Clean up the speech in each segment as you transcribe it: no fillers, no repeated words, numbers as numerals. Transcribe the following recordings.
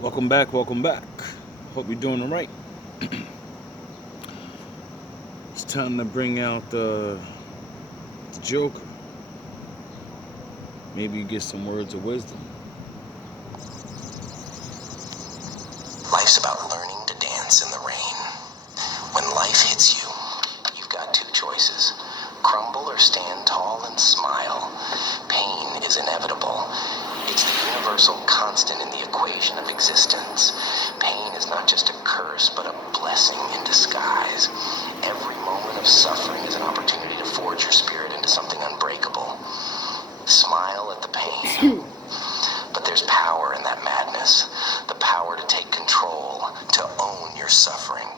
Welcome back, welcome back. Hope you're doing alright. It's time to bring out the Joker. Maybe you get some words of wisdom. Life's about learning to dance in the rain. When life hits you, you've got two choices. Crumble or stand tall and smile. Pain is inevitable. It's the universal constant in the equation of existence. Pain is not just a curse, but a blessing in disguise. Every moment of suffering is an opportunity to forge your spirit into something unbreakable. Smile at the pain. But there's power in that madness. The power to take control, to own your suffering,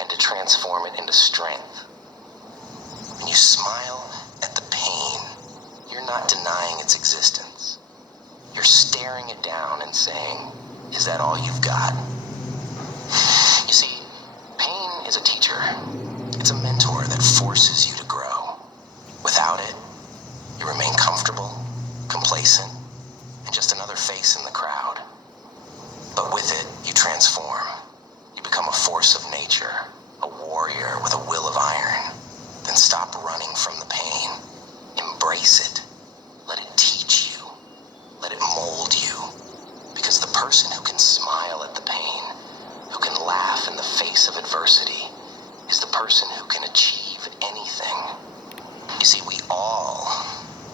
and to transform it into strength. When you smile at the pain, you're not denying its existence. You're staring it down and saying, is that all you've got? You see, pain is a teacher. It's a mentor that forces you to grow. Without it, you remain comfortable, complacent, and just another face in the crowd. But with it, you transform. You become a force of nature, a warrior with a will of iron. Then stop running from the pain. Embrace it. Let it teach you. Let it mold you. Because the person who can smile at the pain, who can laugh in the face of adversity, is the person who can achieve anything. You see, we all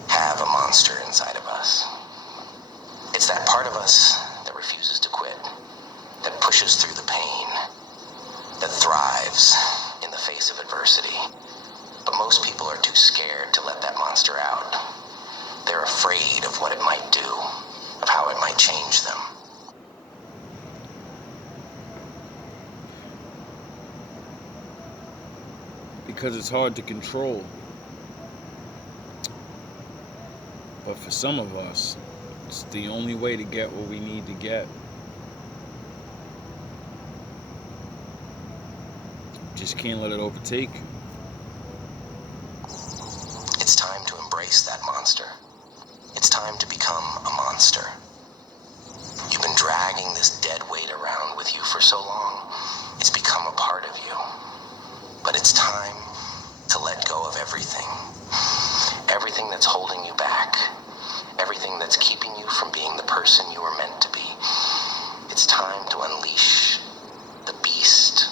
have a monster inside of us. It's that part of us that refuses to quit, that pushes through the pain, that thrives in the face of adversity. But most people are too scared to let that monster out. They're afraid of what it might do, of how it might change them. Because it's hard to control. But for some of us, it's the only way to get what we need to get. Just can't let it overtake you. It's time to embrace that monster. It's time to become a monster. You've been dragging this dead weight around with you for so long. It's become a part of you. But it's time to let go of everything. Everything that's holding you back. Everything that's keeping you from being the person you were meant to be. It's time to unleash the beast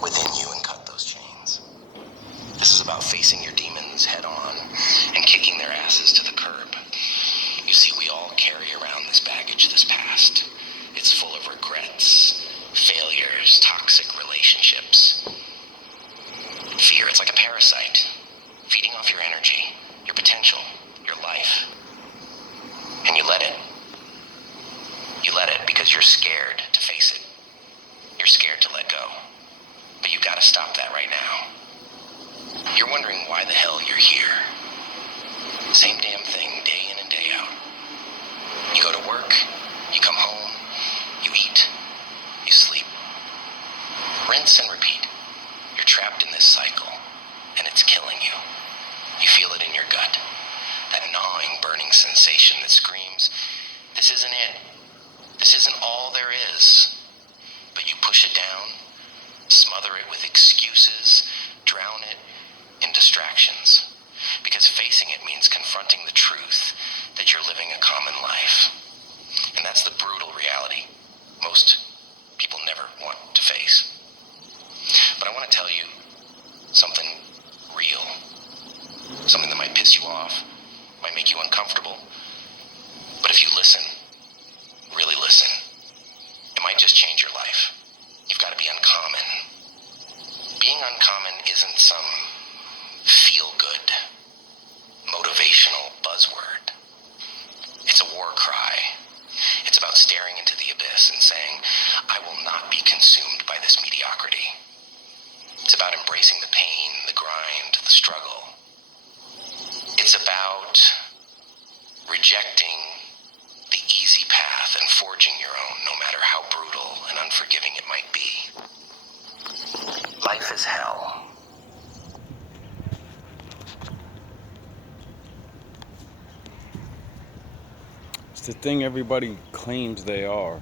within you and cut those chains. This is about facing your demons head on and kicking their asses to the curb. You see, we all carry around this baggage, this past. It's full of regrets, failures, toxic relationships. Fear, it's like a parasite, feeding off your energy, your potential, your life. And you let it. You let it because you're scared to face it. You're scared to let go. But you gotta stop that right now. You're wondering why the hell you're here. Same damn thing, day in and day out. You go to work, you come home, you eat, you sleep. Rinse and repeat. You're trapped in this cycle, and it's killing you. You feel it in your gut. That gnawing, burning sensation that screams, this isn't it. This isn't all there is. But you push it down, smother it with excuses, drown it in distractions. Because facing it means confronting the truth that you're living a common life. And that's the brutal reality most people never want to face. But I want to tell you something real. Something that might piss you off, might make you uncomfortable. But if you listen, really listen, it might just change your life. You've got to be uncommon. Being uncommon isn't some feel-good, motivational buzzword. It's a war cry. It's about staring into the abyss and saying, I will not be consumed by this mediocrity. It's about embracing the pain, the grind, the struggle. It's about rejecting the easy path and forging your own, no matter how brutal and unforgiving it might be. Life is hell. It's the thing everybody claims they are.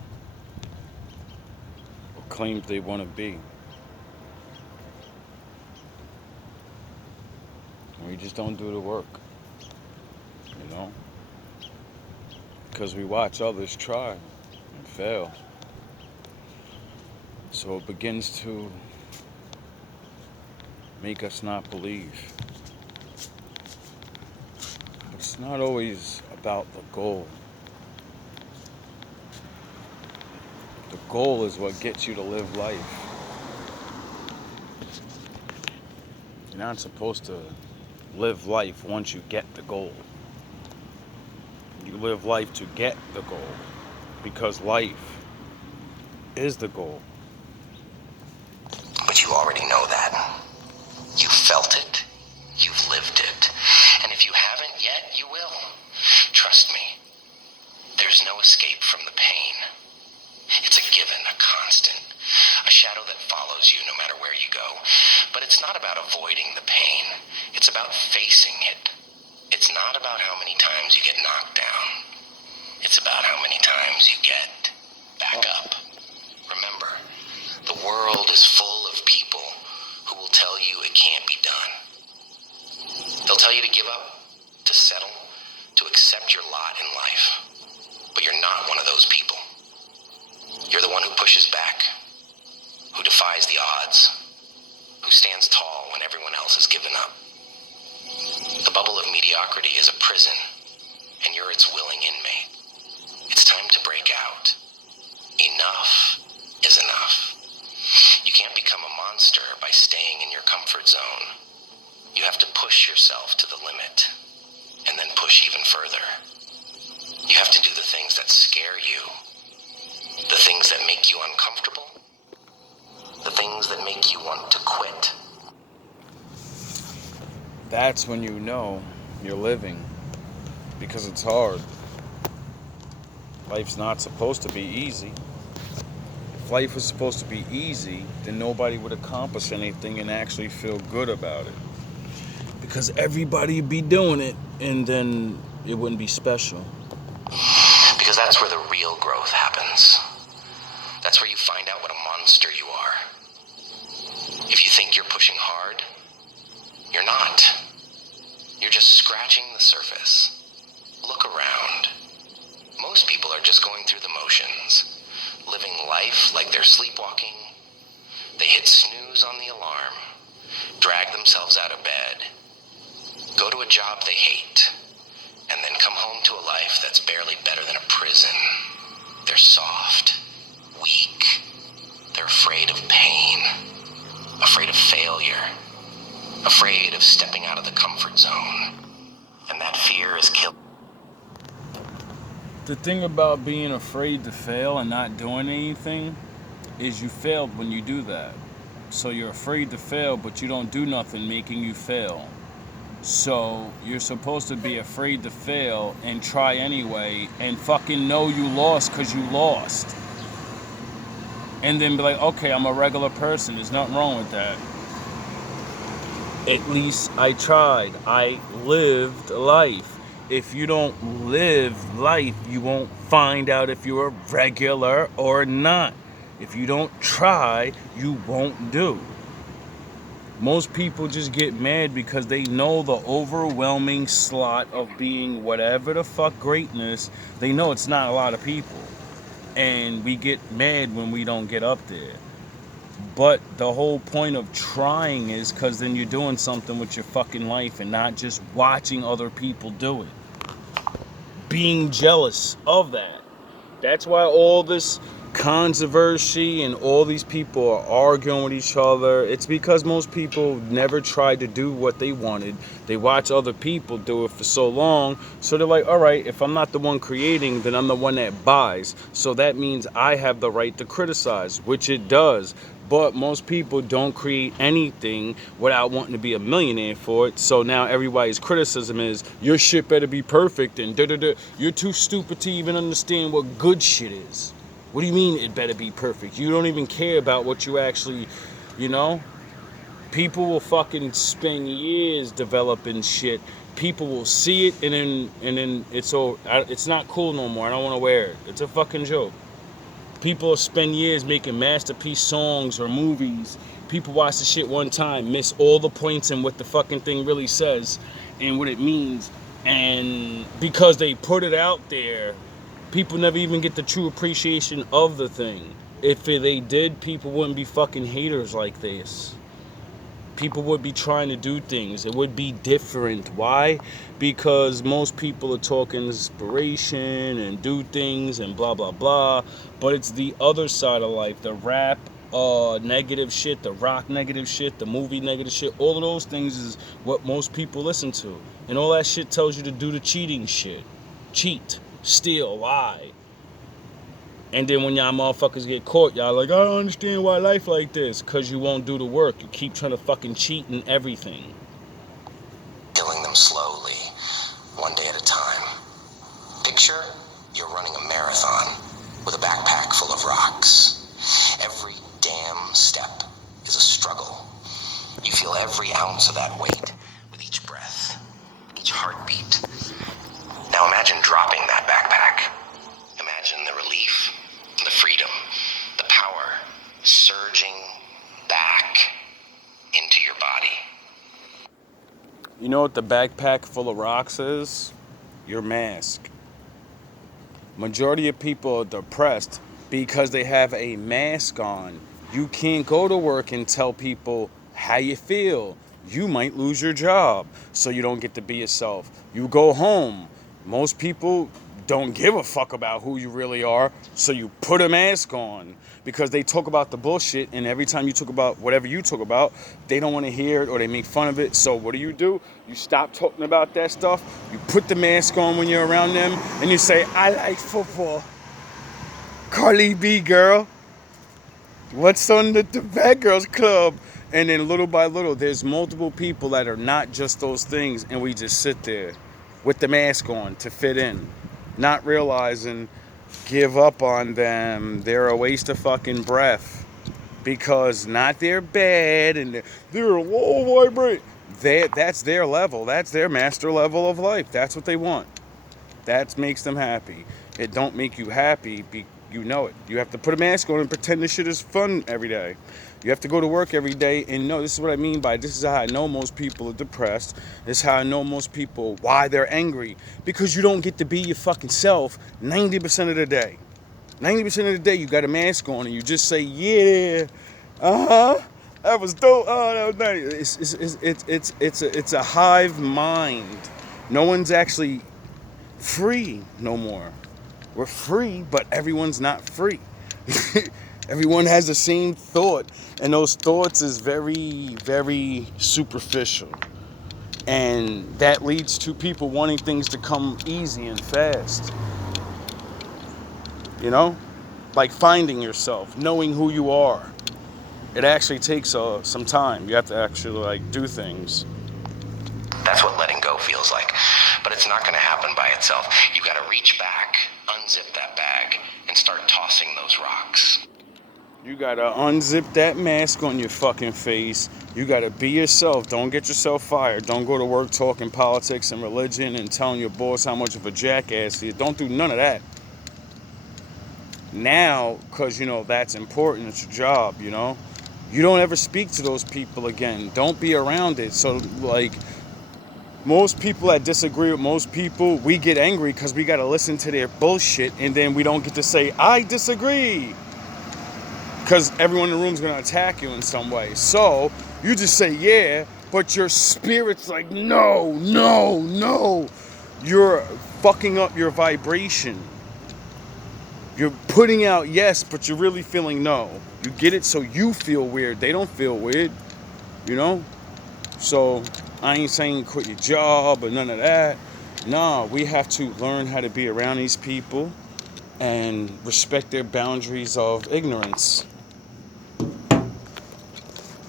claims they want to be. We just don't do the work, you know? Because we watch others try and fail. So it begins to make us not believe. It's not always about the goal. The goal is what gets you to live life. You're not supposed to live life once you get the goal. You live life to get the goal, because life is the goal. But you already know that. You felt it. You've lived it. And if you haven't yet, you will. Trust me. There's no escape from the pain. It's a given, a constant, a shadow that follows you no matter where you go. But it's not about avoiding the pain. It's about facing it. It's not about how many times you get knocked down. It's about how many times you get back up. Remember, the world is full of people who will tell you it can't be done. They'll tell you to give up, to settle, to accept your lot in life. But you're not one of those people. You're the one who pushes back, who defies the odds, who stands tall when everyone else has given up. The bubble of mediocrity is a prison, and you're its willing inmate. It's time to break out. Enough is enough. You can't become a monster by staying in your comfort zone. You have to push yourself to the limit, and then push even further. You have to do the things that scare you, the things that make you uncomfortable, the things that make you want to quit. That's when you know you're living, because it's hard. Life's not supposed to be easy. If life was supposed to be easy, then nobody would accomplish anything and actually feel good about it. Because everybody would be doing it, and then it wouldn't be special. Because that's where the real growth happens. That's where you find out what a monster you are. If you think you're pushing hard, you're not. You're just scratching the surface. Look around. Most people are just going through the motions, living life like they're sleepwalking. They hit snooze on the alarm, drag themselves out of bed, go to a job they hate, and then come home to a life that's barely better than a prison. They're soft, weak. They're afraid of pain, afraid of failure, afraid of stepping out of the comfort zone. And that fear is killing. The thing about being afraid to fail and not doing anything is you failed when you do that. So you're afraid to fail, but you don't do nothing making you fail. So you're supposed to be afraid to fail and try anyway and fucking know you lost because you lost. And then be like, okay, I'm a regular person. There's nothing wrong with that. At least I tried. I lived life. If you don't live life, you won't find out if you're regular or not. If you don't try, you won't do. Most people just get mad because they know the overwhelming slot of being whatever the fuck greatness. They know it's not a lot of people. And we get mad when we don't get up there. But the whole point of trying is because then you're doing something with your fucking life and not just watching other people do it. Being jealous of that. That's why all this controversy and all these people are arguing with each other. It's because most people never tried to do what they wanted. They watch other people do it for so long, so they're like, all right, if I'm not the one creating, then I'm the one that buys. So that means I have the right to criticize, which it does. But most people don't create anything without wanting to be a millionaire for it. So now everybody's criticism is, your shit better be perfect and da-da-da. You're too stupid to even understand what good shit is. What do you mean it better be perfect? You don't even care about what you actually, you know? People will fucking spend years developing shit. People will see it and then it's not cool no more. I don't want to wear it. It's a fucking joke. People spend years making masterpiece songs or movies. People watch the shit one time, miss all the points and what the fucking thing really says and what it means. And because they put it out there, people never even get the true appreciation of the thing. If they did, people wouldn't be fucking haters like this. People would be trying to do things. It would be different. Why? Because most people are talking inspiration and do things and blah, blah, blah. But it's the other side of life. The rap negative shit, the rock negative shit, the movie negative shit. All of those things is what most people listen to. And all that shit tells you to do the cheating shit. Cheat, steal, lie. And then when y'all motherfuckers get caught, y'all like, I don't understand why life like this. Because you won't do the work. You keep trying to fucking cheat in everything. Killing them slowly, one day at a time. Picture you're running a marathon with a backpack full of rocks. Every damn step is a struggle. You feel every ounce of that weight with each breath, each heartbeat. Now imagine dropping that backpack. Imagine the relief, the freedom, the power surging back into your body. You know what the backpack full of rocks is? Your mask. Majority of people are depressed because they have a mask on. You can't go to work and tell people how you feel. You might lose your job, so you don't get to be yourself. You go home. Most people don't give a fuck about who you really are, so you put a mask on because they talk about the bullshit, and every time you talk about whatever you talk about, they don't want to hear it or they make fun of it. So what do? You stop talking about that stuff. You put the mask on when you're around them, and you say, I like football. Carly B, girl. What's on the Bad Girls Club? And then little by little, there's multiple people that are not just those things, and we just sit there with the mask on to fit in. Not realizing, give up on them. They're a waste of fucking breath. Because not they're bad and they're low vibrate. That's their level. That's their master level of life. That's what they want. That makes them happy. It don't make you happy. You know it. You have to put a mask on and pretend this shit is fun every day. You have to go to work every day and know, this is what I mean by, this is how I know most people are depressed. This is how I know most people why they're angry. Because you don't get to be your fucking self 90% of the day. 90% of the day you got a mask on and you just say, yeah, that was dope. Oh, that was nice. It's a hive mind. No one's actually free no more. We're free, but everyone's not free. Everyone has the same thought, and those thoughts is very, very superficial. And that leads to people wanting things to come easy and fast. You know? Like finding yourself, knowing who you are. It actually takes some time. You have to actually do things. That's what letting go feels like. But it's not going to happen by itself. You got to reach back, unzip that bag, and start tossing those rocks. You gotta unzip that mask on your fucking face. You gotta be yourself. Don't get yourself fired. Don't go to work talking politics and religion and telling your boss how much of a jackass he is. Don't do none of that. Now, because, that's important. It's your job, You don't ever speak to those people again. Don't be around it. So, most people that disagree with most people, we get angry because we gotta listen to their bullshit, and then we don't get to say, I disagree. Because everyone in the room is going to attack you in some way. So, you just say, yeah, but your spirit's like, no, no, no. You're fucking up your vibration. You're putting out yes, but you're really feeling no. You get it? So you feel weird. They don't feel weird, So, I ain't saying quit your job or none of that. Nah, we have to learn how to be around these people and respect their boundaries of ignorance.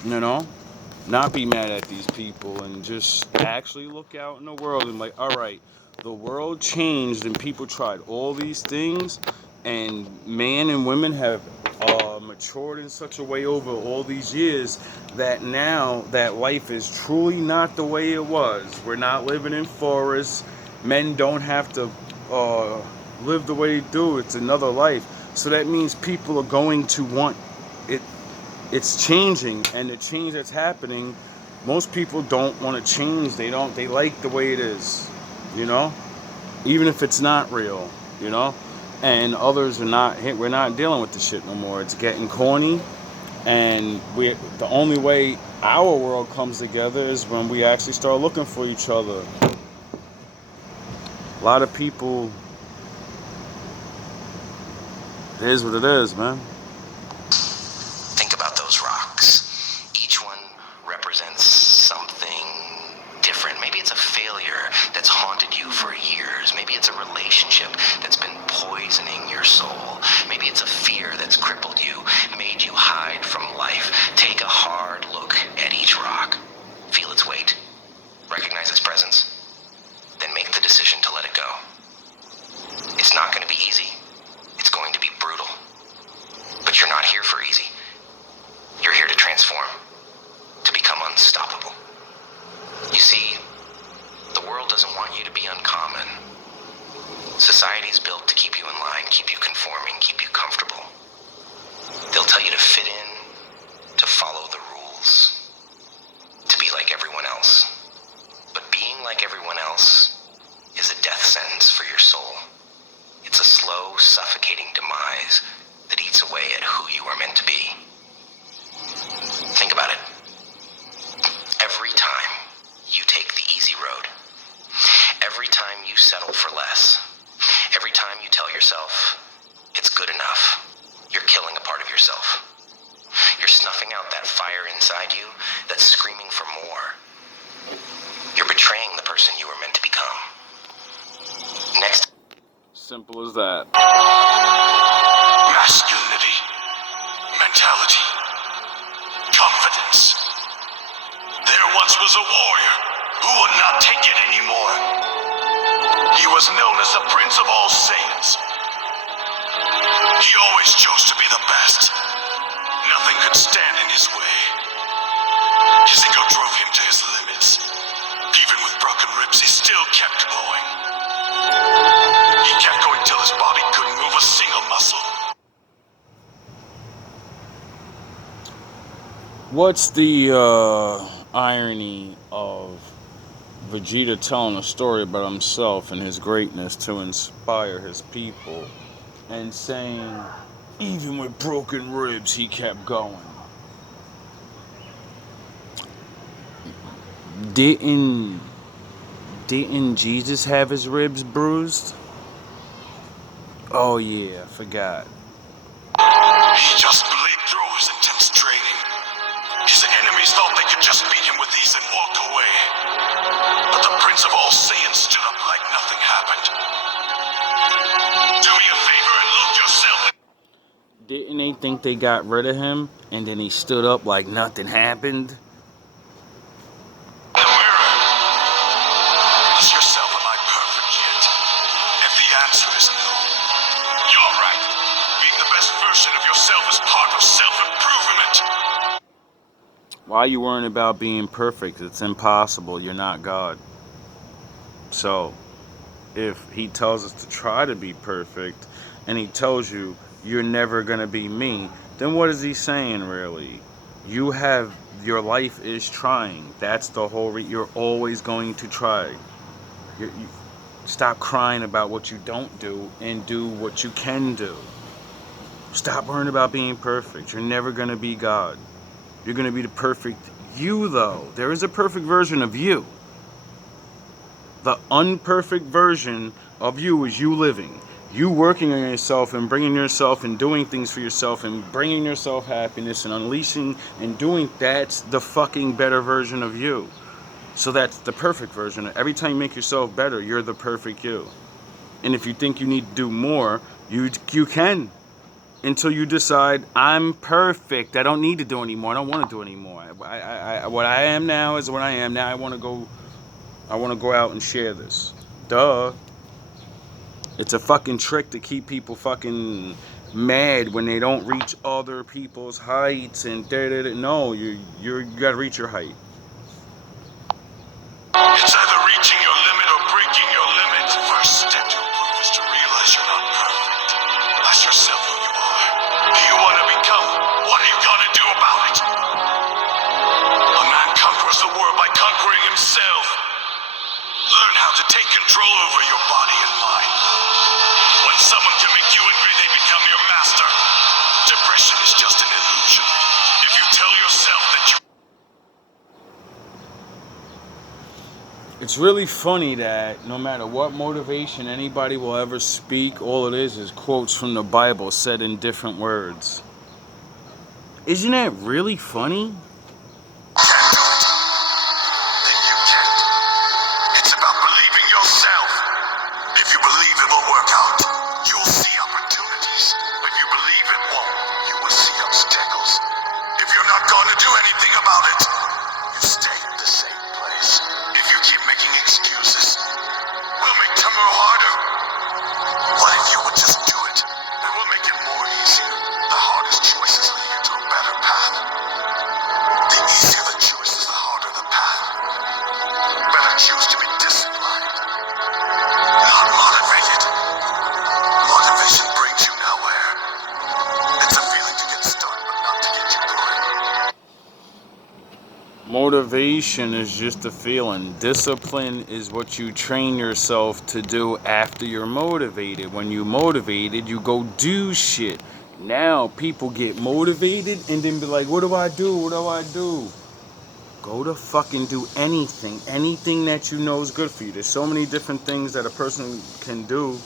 Not be mad at these people and just actually look out in the world and all right, the world changed and people tried all these things, and men and women have matured in such a way over all these years that now that life is truly not the way it was. We're not living in forests. Men don't have to live the way they do. It's another life. So that means people are going to want it. It's changing, and the change that's happening, most people don't want to change. They like the way it is, you know, even if it's not real, you know. And others are not. We're not dealing with the shit no more. It's getting corny, and the only way our world comes together is when we actually start looking for each other. A lot of people, it is what it is, man. Think about those rocks. Each one represents something different. Maybe it's a failure that's haunted you for years. Maybe it's a relationship that's been poisoning your soul. Maybe it's a fear that's crippled you, made you hide from life. Take a hard look at each rock. Feel its weight. Recognize its presence. Then make the decision to let it go. It's not going to be easy. It's going to be brutal. But you're not here for easy. You're here to transform, to become unstoppable. You see, the world doesn't want you to be uncommon. Society's built to keep you in line, keep you conforming, keep you comfortable. They'll tell you to fit in, to follow the rules, to be like everyone else. But being like everyone else is a death sentence for your soul. It's a slow, suffocating demise that eats away at who you are meant to be. Think about it. Every time you take the easy road, every time you settle for less, every time you tell yourself it's good enough, you're killing a part of yourself. You're snuffing out that fire inside you that's screaming for more. You're betraying the person you were meant to become. Next. Simple as that. Masculinity, mentality, confidence. There once was a warrior who would not take it anymore. He was known as the Prince of all Saiyans. He always chose to be the best. Nothing could stand in his way. His ego drove him to his limits. Even with broken ribs, he still kept going. He kept going till his body couldn't move a single muscle. What's the irony of Vegeta telling a story about himself and his greatness to inspire his people, and saying, even with broken ribs, he kept going? Didn't Jesus have his ribs bruised? Oh yeah, I forgot. He just believed through his intense training. His enemies thought they could just beat him with these and walk away. But the Prince of all Saiyans stood up like nothing happened. Do me a favor and look yourself. Didn't they think they got rid of him, and then he stood up like nothing happened? In the mirror. Ask yourself, am I perfect yet? If the answer is no, you're right. Being the best version of yourself is part of self-improvement. Why are you worrying about being perfect? It's impossible. You're not God. So, if he tells us to try to be perfect, and he tells you you're never going to be me, then what is he saying really? Your life is trying. That's the whole you're always going to try. You stop crying about what you don't do and do what you can do. Stop worrying about being perfect. You're never going to be God. You're going to be the perfect you, though. There is a perfect version of you. The unperfect version of you is you living. You working on yourself and bringing yourself and doing things for yourself and bringing yourself happiness and unleashing and doing, that's the fucking better version of you. So that's the perfect version. Every time you make yourself better, you're the perfect you. And if you think you need to do more, you can. Until you decide, I'm perfect. I don't need to do anymore. I don't want to do anymore. What I am now is what I am. Now I want to go out and share this. Duh. It's a fucking trick to keep people fucking mad when they don't reach other people's heights and da-da-da. No, you gotta reach your height. It's either reaching your limit or breaking your limit. First step to improve is to realize you're not perfect. Ask yourself who you It's really funny that no matter what motivation anybody will ever speak, all it is quotes from the Bible said in different words. Isn't that really funny? Can't do it. Then you can't. It's about believing yourself. If you believe it will work out, you'll see opportunities. If you believe it won't, you will see obstacles. If you're not going to do anything about it, you stay in the same place. If you keep making excuses, we'll make tomorrow harder. What if you would just do it? And we'll make it more easier. The hardest choices lead you to a better path. The easier the choices, the harder the path. Better choose to be disciplined, not motivated. Motivation brings you nowhere. It's a feeling to get started, but not to get you going. Motivation is just a feeling. Discipline is what you train yourself to do after you're motivated. When you're motivated, you go do shit. Now people get motivated and then be like, what do I do? What do I do? Go to fucking do anything. Anything that you know is good for you. There's so many different things that a person can do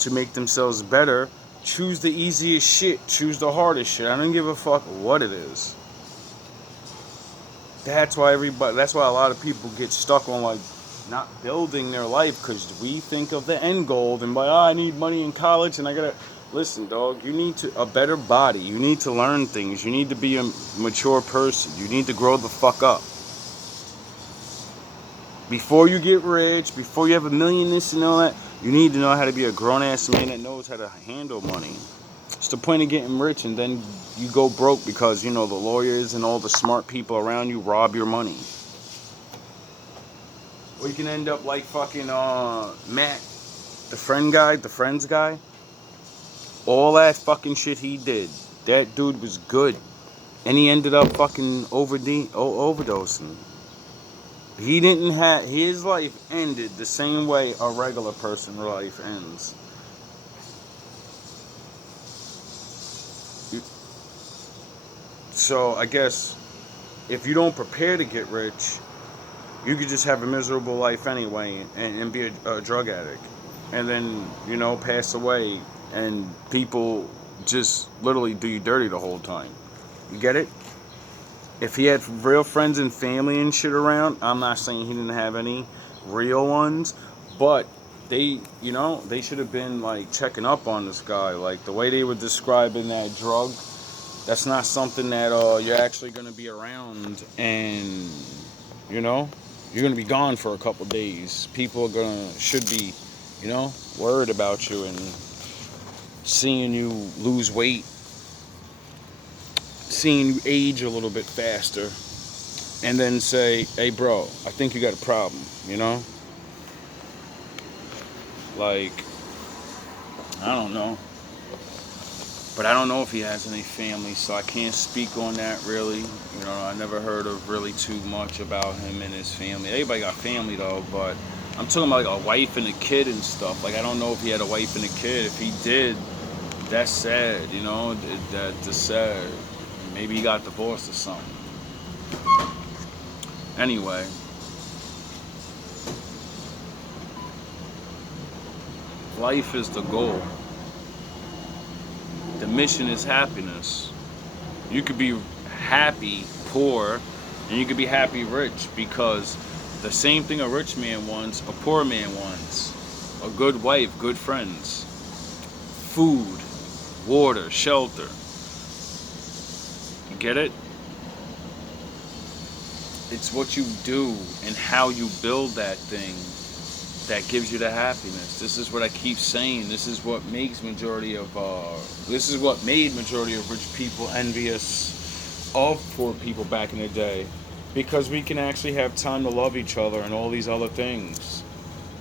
to make themselves better. Choose the easiest shit. Choose the hardest shit. I don't give a fuck what it is. That's why a lot of people get stuck on like not building their life, because we think of the end goal and I need money in college and I gotta listen, dog. You need a better body. You need to learn things. You need to be a mature person. You need to grow the fuck up. Before you get rich, before you have $1 million, this and all that, you need to know how to be a grown ass man that knows how to handle money. It's the point of getting rich, and then you go broke because, you know, the lawyers and all the smart people around you rob your money. Or you can end up like fucking Matt, the friends guy. All that fucking shit he did, that dude was good. And he ended up fucking overdosing. He didn't have, his life ended the same way a regular person's life ends. So I guess if you don't prepare to get rich, you could just have a miserable life anyway and be a drug addict. And then, you know, pass away and people just literally do you dirty the whole time. You get it? If he had real friends and family and shit around, I'm not saying he didn't have any real ones, but they, you know, they should have been like checking up on this guy. Like the way they were describing that drug, that's not something that you're actually going to be around and, you know, you're going to be gone for a couple days. People should be, you know, worried about you and seeing you lose weight, seeing you age a little bit faster, and then say, hey bro, I think you got a problem, you know? Like, I don't know. But I don't know if he has any family, so I can't speak on that really. You know, I never heard of really too much about him and his family. Everybody got family though, but I'm talking about like a wife and a kid and stuff. Like, I don't know if he had a wife and a kid. If he did, that's sad, you know? That's sad. Maybe he got divorced or something. Anyway. Life is the goal. The mission is happiness. You could be happy poor, and you could be happy rich, because the same thing a rich man wants, a poor man wants. A good wife, good friends, food, water, shelter. You get it? It's what you do and how you build that thing that gives you the happiness. This is what I keep saying. This is what made majority of rich people envious of poor people back in the day, because we can actually have time to love each other and all these other things.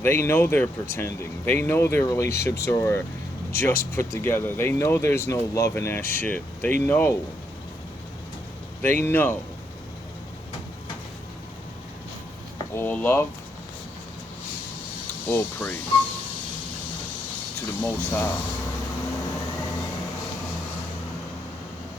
They know they're pretending. They know their relationships are just put together. They know there's no love in that shit. They know. All love, all praise to the Most High.